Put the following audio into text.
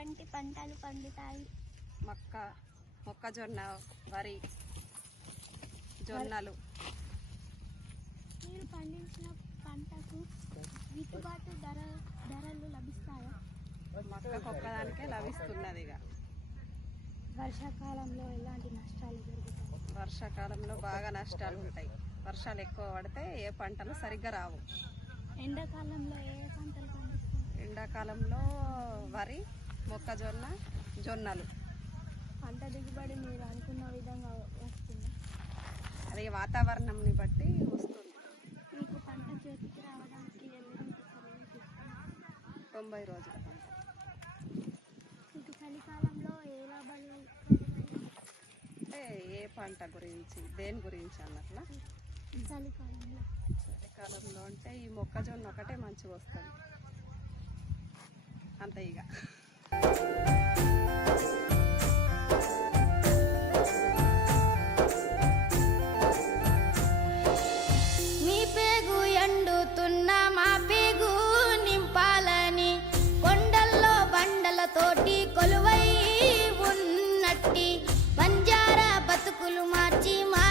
ఎటువంటి పంటలు పండుతాయి? మొక్కజొన్న, వరి, జొన్నలు. మీరు పండించిన పంటకు గిట్టుబాటు ధరలు లభిస్తాయా? మొక్కకు ఒక్కదానికే లభిస్తున్నది. ఇక వర్షాకాలంలో ఎలాంటి నష్టాలు జరుగుతాయి? వర్షాకాలంలో బాగా నష్టాలు ఉంటాయి. వర్షాలు ఎక్కువ పడితే ఏ పంటలు సరిగ్గా రావు. ఎండాకాలంలో ఏ పంటలు పండిస్తారు? ఎండాకాలంలో వరి, మొక్కజొన్న, జొన్నలు. పంట దిగుబడి మీరు అనుకున్న విధంగా వస్తుందా? అది వాతావరణంని బట్టి వస్తుంది. మీకు పంట చేతికి రావడానికి ఎలాంటి సమయం తీసుకుంటుంది? 90 రోజుల పంట. మీకు చలికాలంలో ఏ లాభాలు? అంటే ఏ పంట గురించి, దేని గురించి అన్నట్లా? చలికాలంలో అంటే ఈ మొక్కజొన్న ఒకటే మంచిగా వస్తుంది అంతే. ఇక మీ పేగు ఎండుతున్న మా పేగు నింపాలని కొండల్లో బండలతోటి కొలువై ఉన్నట్టి బంజారా బతుకులు మార్చి మా